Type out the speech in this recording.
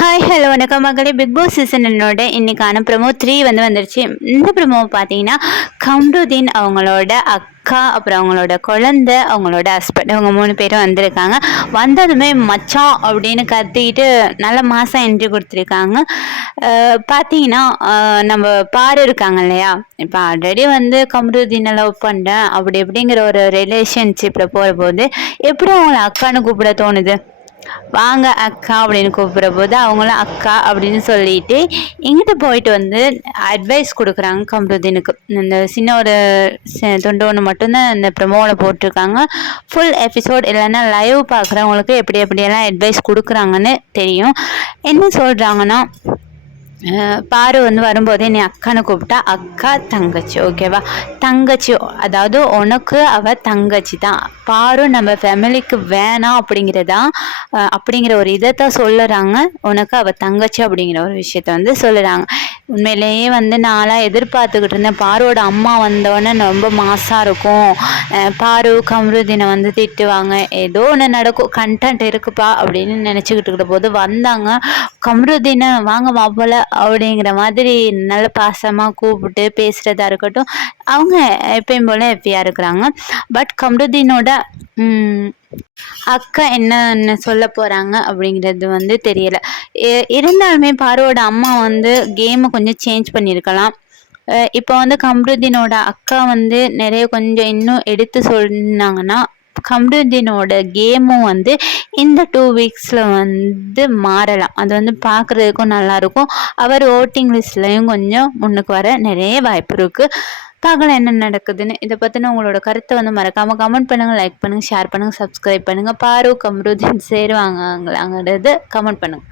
Hi hello வணக்கம் மகளே. Big pass சீசனோட இன்னைக்கான ப்ரமோ 3 வந்துருச்சு. இந்த ப்ரமோ பார்த்தீங்கன்னா கம்ருதீன் அவங்களோட அக்கா, அப்புறம் அவங்களோட குழந்தை, அவங்களோட ஹஸ்பண்ட், அவங்க 3 பேரும் வந்திருக்காங்க. வந்ததுமே மச்சான் அப்படின்னு கத்திக்கிட்டு நல்ல மாதம் என்ட்ரி கொடுத்துருக்காங்க. பார்த்தீங்கன்னா நம்ம பாரு இருக்காங்க இல்லையா, இப்போ ஆல்ரெடி வந்து கம்ருதீனை லவ் பண்ணுறேன் அப்படி எப்படிங்கிற ஒரு ரிலேஷன்ஷிப்பில் போகிற போது எப்படி அவங்கள அக்கான்னு கூப்பிட தோணுது? வாங்க அக்கா அப்படின்னு கூப்பிடுற போது அவங்களும் அக்கா அப்படின்னு சொல்லிட்டு எங்கிட்ட போயிட்டு வந்து அட்வைஸ் கொடுக்குறாங்க கம்ருதீனுக்கு. இந்த சின்ன ஒரு துண்டு ஒன்று மட்டும்தான் இந்த ப்ரமோவில் போட்டிருக்காங்க. ஃபுல் எபிசோட் இல்லைன்னா லைவ் பார்க்குறவங்களுக்கு எப்படி எப்படியெல்லாம் அட்வைஸ் கொடுக்குறாங்கன்னு தெரியும். என்ன சொல்கிறாங்கன்னா, பாரு வந்து வரும்போதே நீ அக்கான்னு கூப்பிட்டா அக்கா தங்கச்சி, ஓகேவா? தங்கச்சி, அதாவது உனக்கு அவ தங்கச்சி தான். பாரு நம்ம ஃபேமிலிக்கு வேணாம் அப்படிங்கிற ஒரு இதைத்தான் சொல்லுறாங்க. உனக்கு அவ தங்கச்சி அப்படிங்கிற ஒரு விஷயத்த வந்து சொல்லுறாங்க. உண்மையிலேயே வந்து நான்லாம் எதிர்பார்த்துக்கிட்டு இருந்தேன், பாரோட அம்மா வந்தோடனே ரொம்ப மாசாக இருக்கும், பாரு கம்ருதீனை வந்து திட்டுவாங்க, ஏதோ ஒன்று நடக்கும், கண்டென்ட் இருக்குப்பா அப்படின்னு நினச்சிக்கிட்டு இருக்கிற போது வந்தாங்க. கம்ருதீனை வாங்க மாப்பிள்ள அப்படிங்கிற மாதிரி நல்ல பாசமாக கூப்பிட்டு பேசுகிறதா இருக்கட்டும், அவங்க எப்பயும் போல் ஹாப்பியாக இருக்கிறாங்க. பட் கம்ருதீனோட அக்கா என்ன சொல்ல போகிறாங்க அப்படிங்கிறது வந்து தெரியலை. இருந்தாலுமே பாரோட அம்மா வந்து கேமை கொஞ்சம் சேஞ்ச் பண்ணியிருக்கலாம். இப்போ வந்து கம்ருதீனோட அக்கா வந்து நிறைய கொஞ்சம் இன்னும் எடுத்து சொன்னாங்கன்னா கம்ருதீனோட கேமும் வந்து இந்த 2 வீக்ஸில் வந்து மாறலாம். அது வந்து பார்க்குறதுக்கும் நல்லாயிருக்கும். அவர் ஓட்டிங் லிஸ்ட்லேயும் கொஞ்சம் முன்னுக்கு வர நிறைய வாய்ப்பு இருக்குது. பார்க்கலாம் என்ன நடக்குதுன்னு. இதை பற்றின உங்களோட கருத்தை வந்து மறக்காமல் கமெண்ட் பண்ணுங்கள், லைக் பண்ணுங்கள், ஷேர் பண்ணுங்கள், சப்ஸ்கிரைப் பண்ணுங்கள். பாரு கம்ருதீன் சேருவாங்களாங்கிறது கமெண்ட் பண்ணுங்கள்.